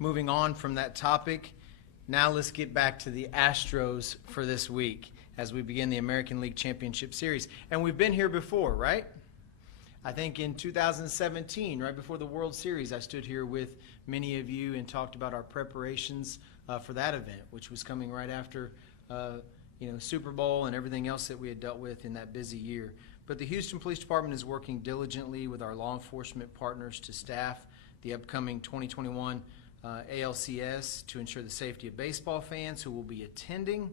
Moving on from that topic, now let's get back to the Astros for this week as we begin the American League Championship Series. And we've been here before, right? I think in 2017, right before the World Series, I stood here with many of you and talked about our preparations for that event, which was coming right after Super Bowl and everything else that we had dealt with in that busy year. But the Houston Police Department is working diligently with our law enforcement partners to staff the upcoming 2021 ALCS to ensure the safety of baseball fans who will be attending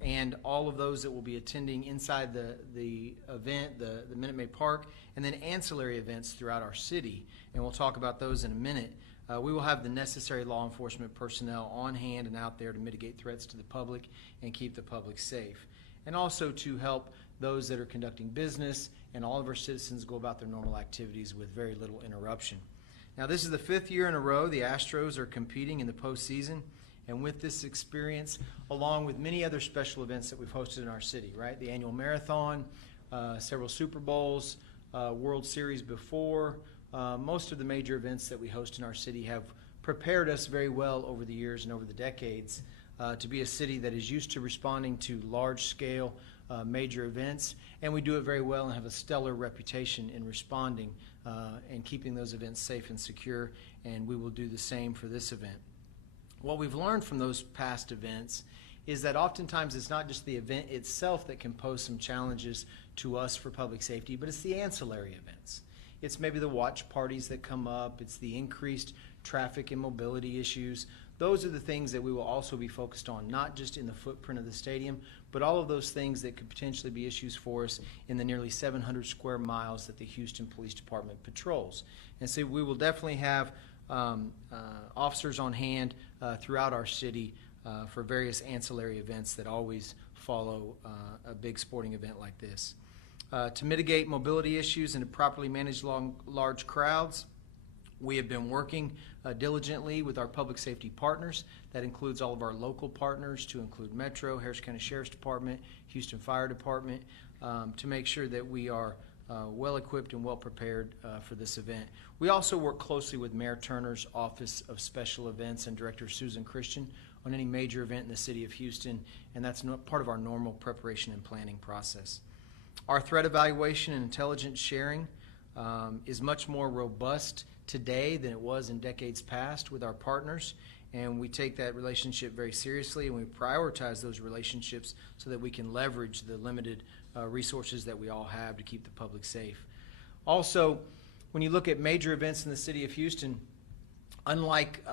and all of those that will be attending inside the event, the Minute Maid Park, and then ancillary events throughout our city. And we'll talk about those in a minute. We will have the necessary law enforcement personnel on hand and out there to mitigate threats to the public and keep the public safe. And also to help those that are conducting business and all of our citizens go about their normal activities with very little interruption. Now, this is the 5th year in a row the Astros are competing in the postseason. And with this experience, along with many other special events that we've hosted in our city, right? The annual marathon, several Super Bowls, World Series before, most of the major events that we host in our city have prepared us very well over the years and over the decades to be a city that is used to responding to large-scale major events. And we do it very well and have a stellar reputation in responding and keeping those events safe and secure. And we will do the same for this event. What we've learned from those past events is that oftentimes it's not just the event itself that can pose some challenges to us for public safety, but it's the ancillary events. It's maybe the watch parties that come up. It's the increased traffic and mobility issues. Those are the things that we will also be focused on, not just in the footprint of the stadium, but all of those things that could potentially be issues for us in the nearly 700 square miles that the Houston Police Department patrols. And so we will definitely have officers on hand throughout our city for various ancillary events that always follow a big sporting event like this. To mitigate mobility issues and to properly manage large crowds, we have been working diligently with our public safety partners. That includes all of our local partners, to include Metro, Harris County Sheriff's Department, Houston Fire Department, to make sure that we are well equipped and well prepared for this event. We also work closely with Mayor Turner's Office of Special Events and Director Susan Christian on any major event in the city of Houston, and that's part of our normal preparation and planning process. Our threat evaluation and intelligence sharing is much more robust today than it was in decades past with our partners, and we take that relationship very seriously, and we prioritize those relationships so that we can leverage the limited resources that we all have to keep the public safe. Also, when you look at major events in the city of Houston, unlike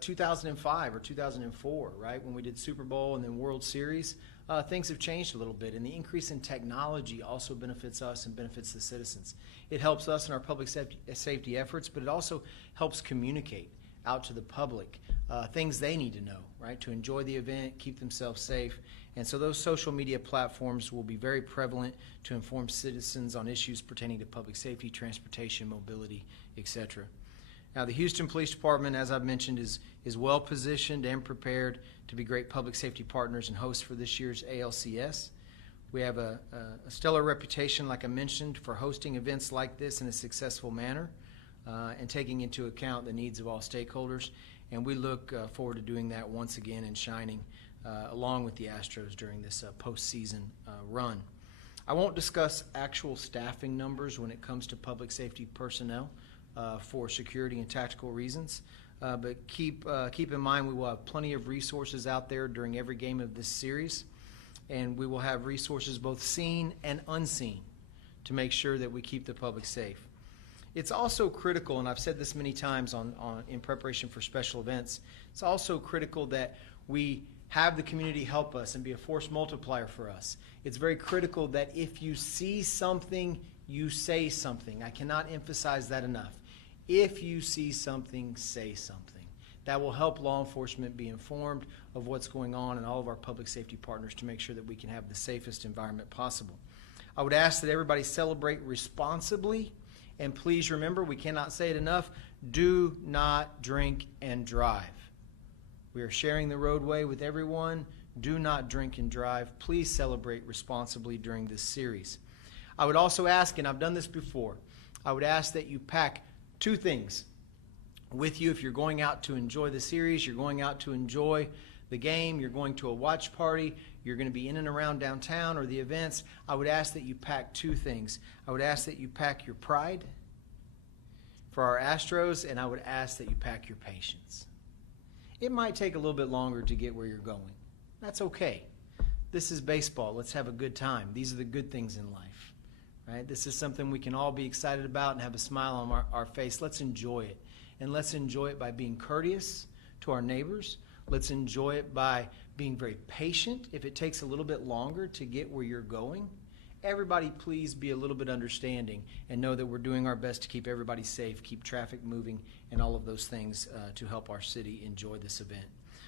2005 or 2004, right, when we did Super Bowl and then World Series, things have changed a little bit, and the increase in technology also benefits us and benefits the citizens. It helps us in our public safety efforts, but it also helps communicate out to the public things they need to know, right, to enjoy the event, keep themselves safe. And so those social media platforms will be very prevalent to inform citizens on issues pertaining to public safety, transportation, mobility, etc. Now, the Houston Police Department, as I've mentioned, is well positioned and prepared to be great public safety partners and hosts for this year's ALCS. We have a stellar reputation, like I mentioned, for hosting events like this in a successful manner and taking into account the needs of all stakeholders. And we look forward to doing that once again and shining along with the Astros during this postseason run. I won't discuss actual staffing numbers when it comes to public safety personnel for security and tactical reasons, but keep in mind we will have plenty of resources out there during every game of this series, and we will have resources both seen and unseen to make sure that we keep the public safe. It's also critical, and I've said this many times in preparation for special events, it's also critical that we have the community help us and be a force multiplier for us. It's very critical that if you see something, you say something. I cannot emphasize that enough. If you see something, say something. That will help law enforcement be informed of what's going on and all of our public safety partners to make sure that we can have the safest environment possible. I would ask that everybody celebrate responsibly, and please remember, we cannot say it enough, do not drink and drive. We are sharing the roadway with everyone. Do not drink and drive. Please celebrate responsibly during this series. I would also ask, and I've done this before, I would ask that you pack two things. with you. If you're going out to enjoy the series, you're going out to enjoy the game, you're going to a watch party, you're going to be in and around downtown or the events, I would ask that you pack two things. I would ask that you pack your pride for our Astros, and I would ask that you pack your patience. It might take a little bit longer to get where you're going. That's okay. This is baseball. Let's have a good time. These are the good things in life, right? This is something we can all be excited about and have a smile on our face. Let's enjoy it. And let's enjoy it by being courteous to our neighbors. Let's enjoy it by being very patient if it takes a little bit longer to get where you're going. Everybody, please be a little bit understanding and know that we're doing our best to keep everybody safe, keep traffic moving, and all of those things to help our city enjoy this event.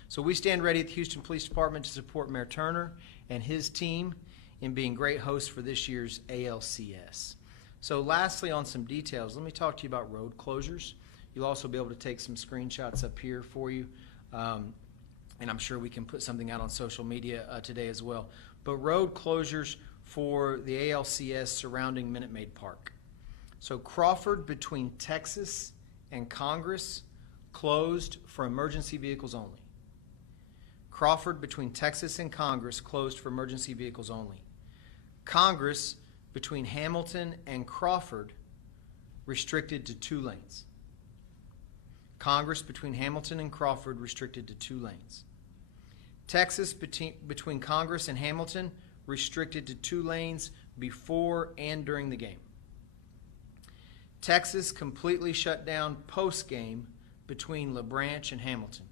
So we stand ready at the Houston Police Department to support Mayor Turner and his team in being great hosts for this year's ALCS. So lastly, on some details, let me talk to you about road closures. You'll also be able to take some screenshots up here for you. And I'm sure we can put something out on social media today as well. But road closures for the ALCS surrounding Minute Maid Park. So Crawford between Texas and Congress closed for emergency vehicles only. Crawford between Texas and Congress closed for emergency vehicles only. Congress between Hamilton and Crawford restricted to 2 lanes. Congress between Hamilton and Crawford restricted to 2 lanes. Texas between Congress and Hamilton restricted to 2 lanes before and during the game. Texas completely shut down post-game between LaBranch and Hamilton.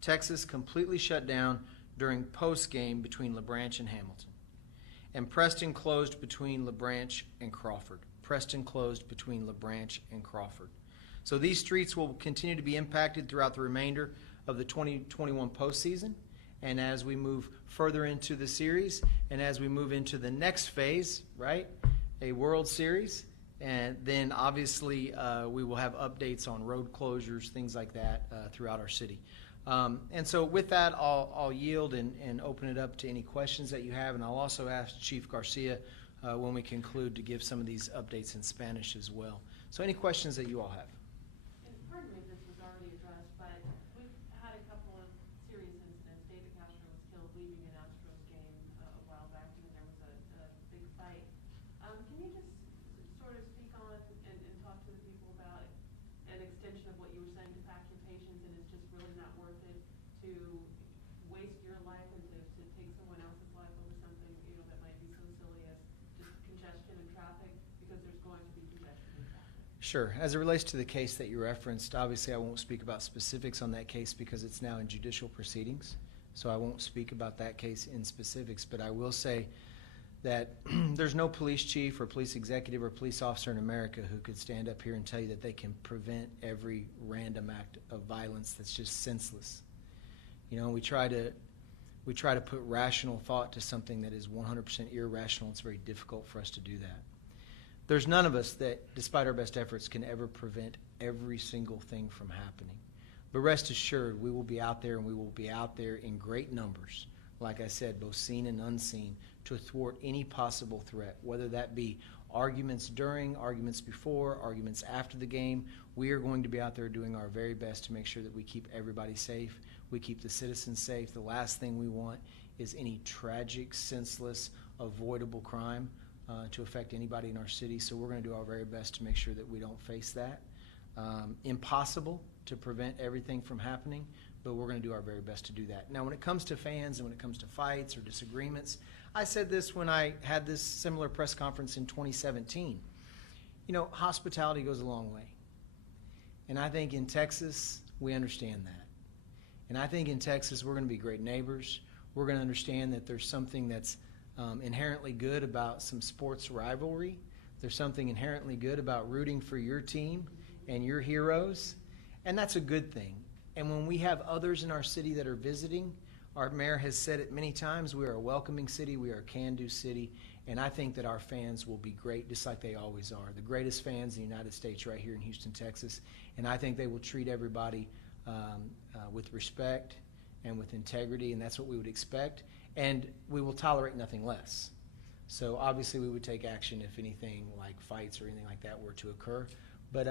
Texas completely shut down during post-game between LaBranch and Hamilton. And Preston closed between LaBranch and Crawford. Preston closed between LaBranch and Crawford. So these streets will continue to be impacted throughout the remainder of the 2021 postseason. And as we move further into the series, and as we move into the next phase, right, a World Series, and then obviously we will have updates on road closures, things like that throughout our city. And so with that, I'll yield and open it up to any questions that you have, and I'll also ask Chief Garcia when we conclude to give some of these updates in Spanish as well. So any questions that you all have? And pardon me if this was already addressed, but we've had a couple of serious incidents. David Castro was killed leaving an Astros game a while back, and then there was a big fight. Can you just sort of speak on and talk to the people about an extension of what you were saying, to pack your patience, and it's just really not worth it to waste your life and to take someone else's life over something, you know, that might be so silly as just congestion and traffic, because there's going to be congestion and traffic. Sure. As it relates to the case that you referenced, obviously I won't speak about specifics on that case because it's now in judicial proceedings. So I won't speak about that case in specifics, but I will say that there's no police chief or police executive or police officer in America who could stand up here and tell you that they can prevent every random act of violence that's just senseless. You know, we try to put rational thought to something that is 100% irrational. It's very difficult for us to do that. There's none of us that, despite our best efforts, can ever prevent every single thing from happening. But rest assured, we will be out there, and we will be out there in great numbers, like I said, both seen and unseen, to thwart any possible threat, whether that be arguments during, arguments before, arguments after the game. We are going to be out there doing our very best to make sure that we keep everybody safe, we keep the citizens safe. The last thing we want is any tragic, senseless, avoidable crime to affect anybody in our city. So we're going to do our very best to make sure that we don't face that. Impossible to prevent everything from happening, but we're going to do our very best to do that. Now, when it comes to fans and when it comes to fights or disagreements, I said this when I had this similar press conference in 2017. You know, hospitality goes a long way. And I think in Texas, we understand that. And I think in Texas, we're going to be great neighbors. We're going to understand that there's something that's inherently good about some sports rivalry. There's something inherently good about rooting for your team and your heroes, and that's a good thing. And when we have others in our city that are visiting, our mayor has said it many times, we are a welcoming city, we are a can-do city, and I think that our fans will be great, just like they always are. The greatest fans in the United States right here in Houston, Texas, and I think they will treat everybody with respect and with integrity, and that's what we would expect. And we will tolerate nothing less. So obviously we would take action if anything like fights or anything like that were to occur. But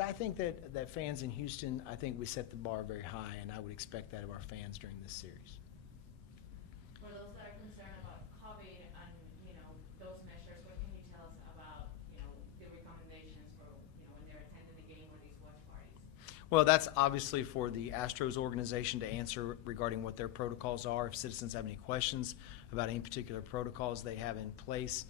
I think that fans in Houston, I think we set the bar very high, and I would expect that of our fans during this series. For those that are concerned about COVID and, those measures, what can you tell us about, the recommendations for, when they're attending the game or these watch parties? Well, that's obviously for the Astros organization to answer regarding what their protocols are. If citizens have any questions about any particular protocols they have in place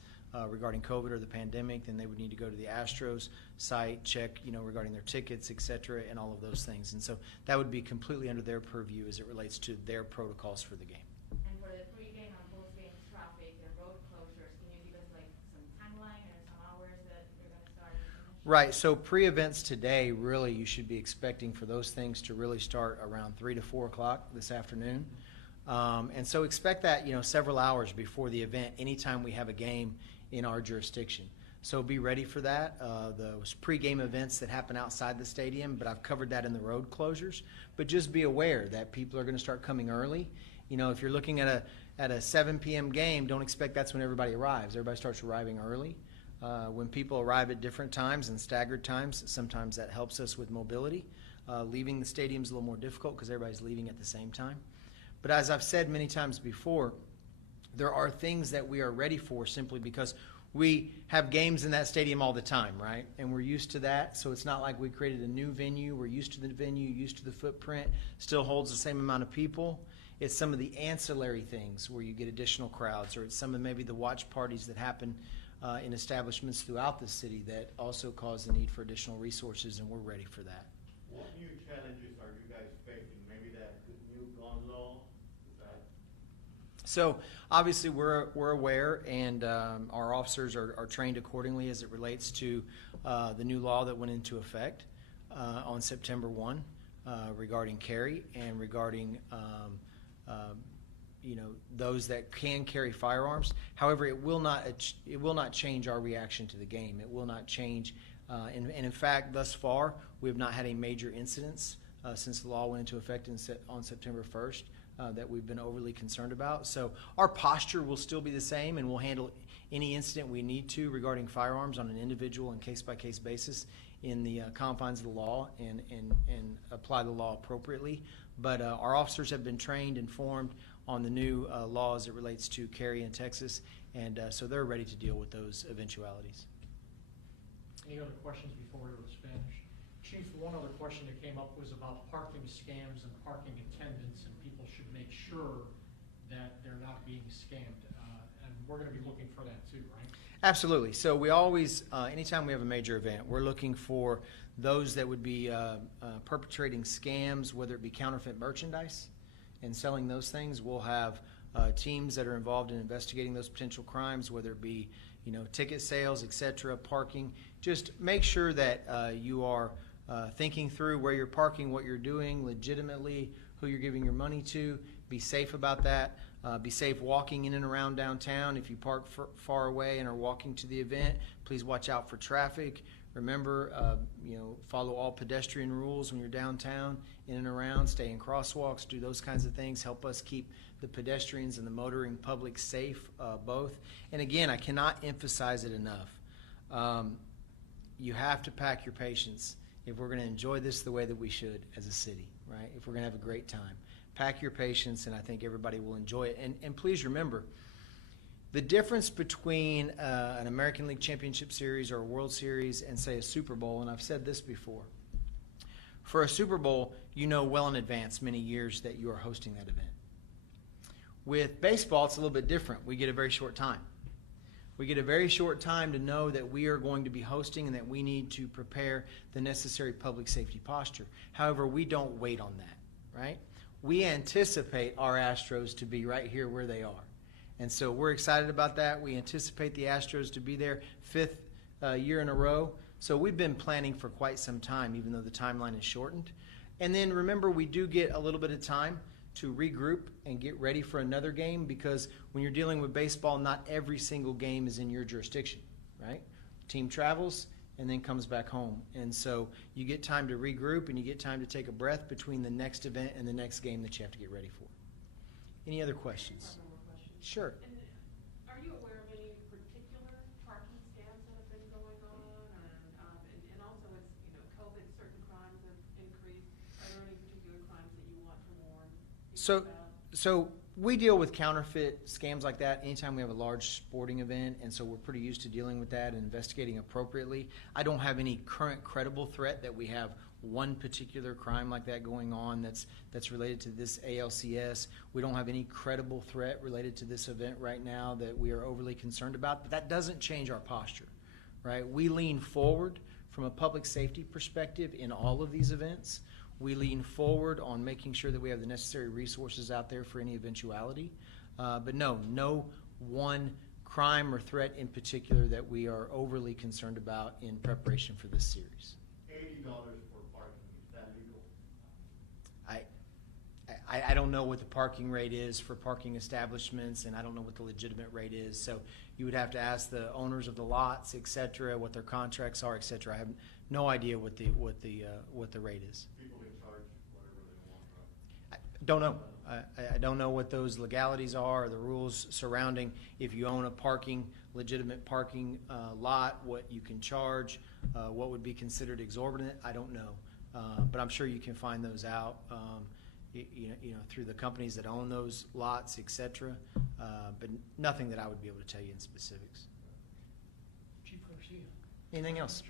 regarding COVID or the pandemic, then they would need to go to the Astros site, check, regarding their tickets, et cetera, and all of those things. And so that would be completely under their purview as it relates to their protocols for the game. And for the pre-game and post-game traffic and road closures, can you give us some timeline or some hours that you're going to start and finish? Right. So pre-events today, really, you should be expecting for those things to really start around 3 to 4 o'clock this afternoon. And so expect that, several hours before the event, anytime we have a game in our jurisdiction. So be ready for that. Those pre-game events that happen outside the stadium, but I've covered that in the road closures. But just be aware that people are going to start coming early. If you're looking at a 7 p.m. game, don't expect that's when everybody arrives. Everybody starts arriving early. When people arrive at different times and staggered times, sometimes that helps us with mobility. Leaving the stadium is a little more difficult because everybody's leaving at the same time. But as I've said many times before, there are things that we are ready for simply because we have games in that stadium all the time, right? And we're used to that. So it's not like we created a new venue. We're used to the venue, used to the footprint, still holds the same amount of people. It's some of the ancillary things where you get additional crowds, or it's some of maybe the watch parties that happen in establishments throughout the city that also cause the need for additional resources, and we're ready for that. What new challenges are you guys facing? Maybe that new gun law? So obviously we're aware, and our officers are trained accordingly as it relates to the new law that went into effect on September 1 regarding carry and regarding those that can carry firearms. However, it will not change our reaction to the game. It will not change, and in fact, thus far we have not had any major incidents since the law went into effect on September 1st. That we've been overly concerned about. So our posture will still be the same, and we'll handle any incident we need to regarding firearms on an individual and case-by-case basis in the confines of the law and apply the law appropriately. But our officers have been trained, informed on the new law as it relates to carry in Texas, and so they're ready to deal with those eventualities. Any other questions before we go to Spanish? Chief, one other question that came up was about parking scams and parking attendants, and people should make sure that they're not being scammed. And we're going to be looking for that too, right? Absolutely. So we always, anytime we have a major event, we're looking for those that would be perpetrating scams, whether it be counterfeit merchandise and selling those things. We'll have teams that are involved in investigating those potential crimes, whether it be ticket sales, etc., parking. Just make sure that you are thinking through where you're parking, what you're doing legitimately, who you're giving your money to. Be safe about that. Be safe walking in and around downtown. If you park far away and are walking to the event, please watch out for traffic. Remember, follow all pedestrian rules when you're downtown, in and around. Stay in crosswalks. Do those kinds of things. Help us keep the pedestrians and the motoring public safe, both. And again, I cannot emphasize it enough. You have to pack your patience if we're going to enjoy this the way that we should as a city, right? If we're going to have a great time. Pack your patience, and I think everybody will enjoy it. And please remember, the difference between an American League Championship Series or a World Series and, say, a Super Bowl, and I've said this before, for a Super Bowl, you know well in advance, many years, that you are hosting that event. With baseball, it's a little bit different. We get a very short time. We get a very short time to know that we are going to be hosting and that we need to prepare the necessary public safety posture. However, we don't wait on that, right? We anticipate our Astros to be right here where they are. And so we're excited about that. We anticipate the Astros to be there 5th year in a row. So we've been planning for quite some time, even though the timeline is shortened. And then remember, we do get a little bit of time to regroup and get ready for another game, because when you're dealing with baseball, not every single game is in your jurisdiction, right? Team travels and then comes back home. And so you get time to regroup and you get time to take a breath between the next event and the next game that you have to get ready for. Any other questions? Sure. And are you aware of any particular parking scams that have been going on? Or, and also, it's So, about? so we deal with counterfeit scams like that anytime we have a large sporting event, and so we're pretty used to dealing with that and investigating appropriately. I don't have any current credible threat that we have one particular crime like that going on that's related to this ALCS. We don't have any credible threat related to this event right now that we are overly concerned about, but that doesn't change our posture, right? We lean forward from a public safety perspective in all of these events. We lean forward on making sure that we have the necessary resources out there for any eventuality. But no one crime or threat in particular that we are overly concerned about in preparation for this series. $80 for parking, is that legal? I don't know what the parking rate is for parking establishments, and I don't know what the legitimate rate is. So you would have to ask the owners of the lots, et cetera, what their contracts are, et cetera. I have no idea what the rate is. People can charge whatever they want, right? I don't know. I don't know what those legalities are, or the rules surrounding if you own a legitimate parking lot, what you can charge, what would be considered exorbitant. I don't know, but I'm sure you can find those out, through the companies that own those lots, et cetera. But nothing that I would be able to tell you in specifics. Chief Garcia. Anything else?